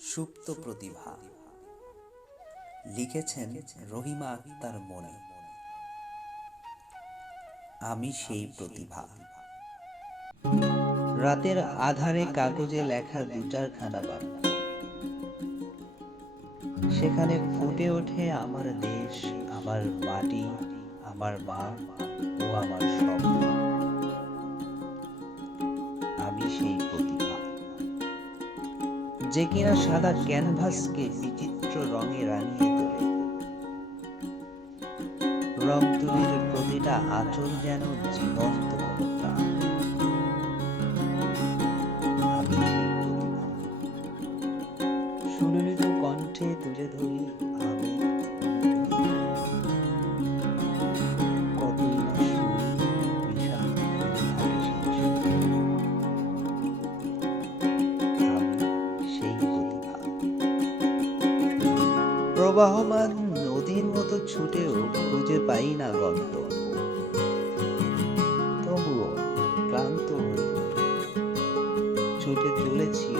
সুপ্ত প্রতিভা। লিখেছেন রহিমা আক্তার মনে। আমি সেই প্রতিভা। রাতের আধারে কাগজে লেখা দুটার খানা বাক্য সেখানে ফুটে ওঠে আমার দেশ, আমার মাটি, আমার মা ও আমার স্বপ্ন। আমি সেই প্রতিভা। যে কিনা সাদা ক্যানভাসকে বিচিত্র রঙে রাঙিয়ে তোলে রং তুলির প্রতিটা আঁচল যেন জীবন্ত। সুললিত কণ্ঠে তুলে ধরি আমি প্রবাহমান নদীর মতো ছুটেও খুঁজে পাই না গন্ত তবুও ক্লান্ত হই ছুটে চলেছি